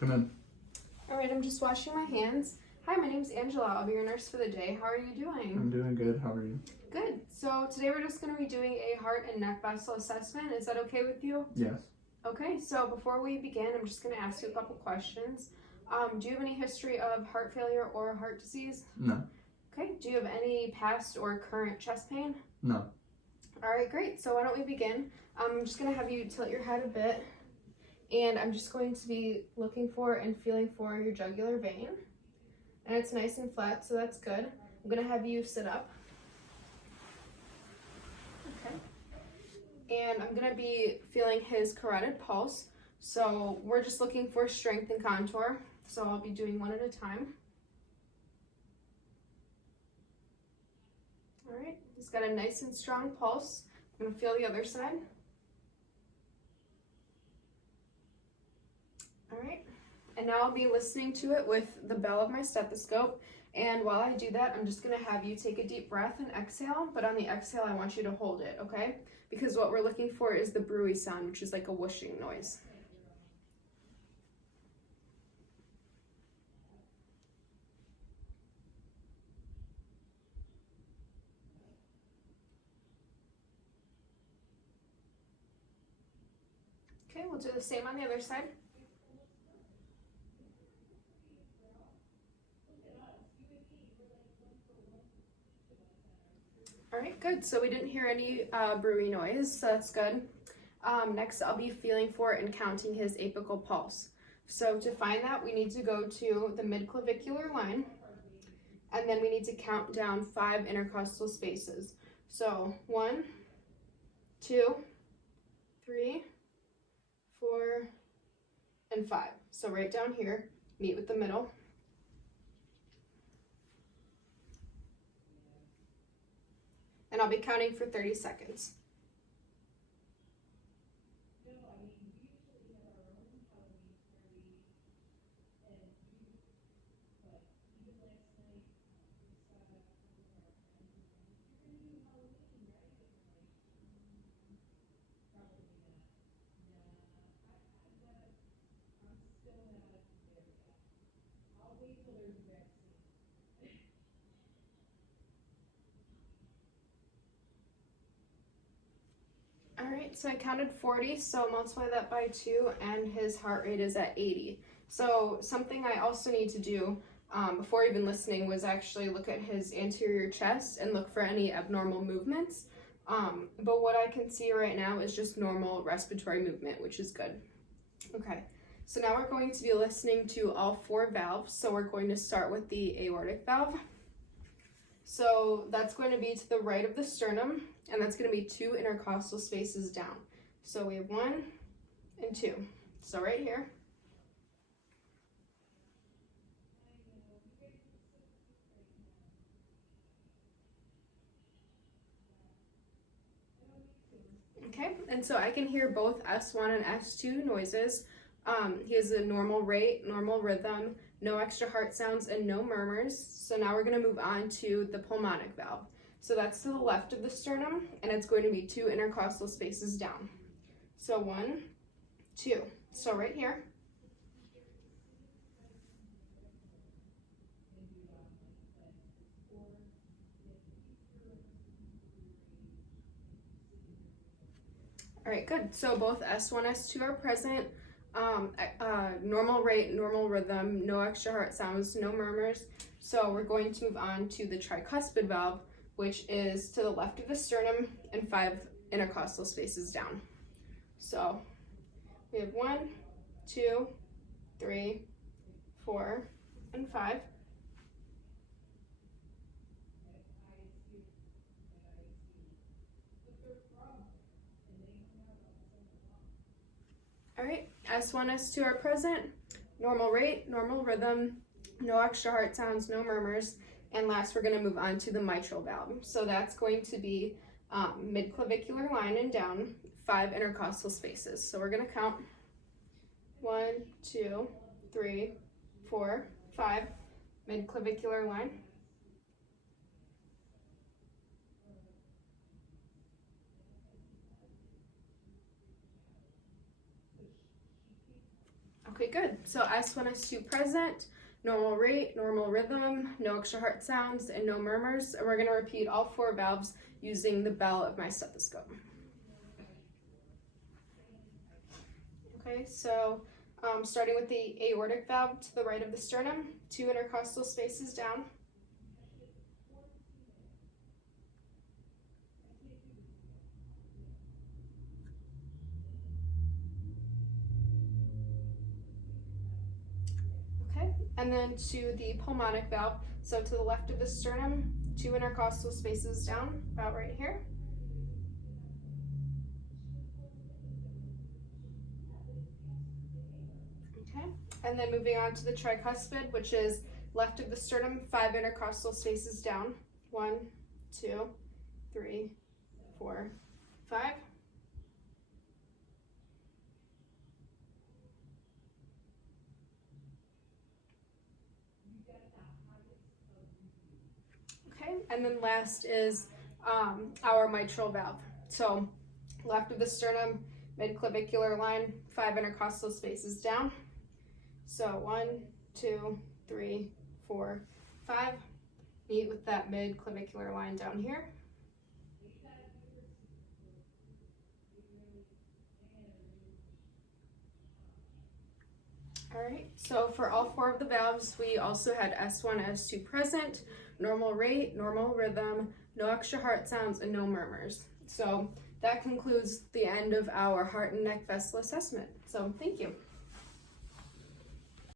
Come in. All right, I'm just washing my hands. Hi, my name's Angela. I'll be your nurse for the day. How are you doing? I'm doing good. How are you? Good. So today we're just going to be doing a heart and neck vessel assessment. Is that okay with you? Yes. Okay, so before we begin, I'm just going to ask you a couple questions. Do you have any history of heart failure or heart disease? No. Okay, do you have any past or current chest pain? No. All right, great. So why don't we begin? I'm just going to have you tilt your head a bit, and I'm just going to be looking for and feeling for your jugular vein. And it's nice and flat, so that's good. I'm going to have you sit up. Okay. And I'm going to be feeling his carotid pulse. So we're just looking for strength and contour. So I'll be doing one at a time. All right, he's got a nice and strong pulse. I'm going to feel the other side. All right, and now I'll be listening to it with the bell of my stethoscope. And while I do that, I'm just going to have you take a deep breath and exhale. But on the exhale, I want you to hold it, okay? Because what we're looking for is the bruit sound, which is like a whooshing noise. Okay, we'll do the same on the other side. All right, good. So we didn't hear any bruit noise, so that's good. Next, I'll be feeling for and counting his apical pulse. So to find that, we need to go to the midclavicular line, and then we need to count down 5 intercostal spaces. So 1, 2, 3, 4, and 5. So right down here, meet with the middle. And I'll be counting for 30 seconds. All right, so I counted 40, so multiply that by 2, and his heart rate is at 80. So something I also need to do before even listening was actually look at his anterior chest and look for any abnormal movements. But what I can see right now is just normal respiratory movement, which is good. Okay, so now we're going to be listening to all 4 valves. So we're going to start with the aortic valve. So that's going to be to the right of the sternum, and that's going to be 2 intercostal spaces down. So we have 1 and 2. So right here. Okay, and so I can hear both S1 and S2 noises. He has a normal rate, normal rhythm, no extra heart sounds, and no murmurs. So now we're going to move on to the pulmonic valve. So that's to the left of the sternum, and it's going to be 2 intercostal spaces down. So 1, 2. So right here. All right, good. So both S1, S2 are present. Normal rate, normal rhythm, no extra heart sounds, no murmurs. So we're going to move on to the tricuspid valve, which is to the left of the sternum and 5 intercostal spaces down. So we have 1, 2, 3, 4, and 5. All right, S1, S2 are present, normal rate, normal rhythm, no extra heart sounds, no murmurs, and last we're going to move on to the mitral valve. So that's going to be midclavicular line and down, 5 intercostal spaces. So we're going to count 1, 2, 3, 4, 5, midclavicular line. Okay, good. So S1, S2 present, normal rate, normal rhythm, no extra heart sounds, and no murmurs. And we're going to repeat all 4 valves using the bell of my stethoscope. Okay, so starting with the aortic valve to the right of the sternum, 2 intercostal spaces down. Okay, and then to the pulmonic valve, so to the left of the sternum, 2 intercostal spaces down, about right here. Okay, and then moving on to the tricuspid, which is left of the sternum, 5 intercostal spaces down. 1, 2, 3, 4, 5. Okay, and then last is our mitral valve. So left of the sternum, midclavicular line, 5 intercostal spaces down. So 1, 2, 3, 4, 5. Meet with that midclavicular line down here. All right, so for all 4 of the valves, we also had S1, S2 present, normal rate, normal rhythm, no extra heart sounds, and no murmurs. So that concludes the end of our heart and neck vessel assessment. So thank you.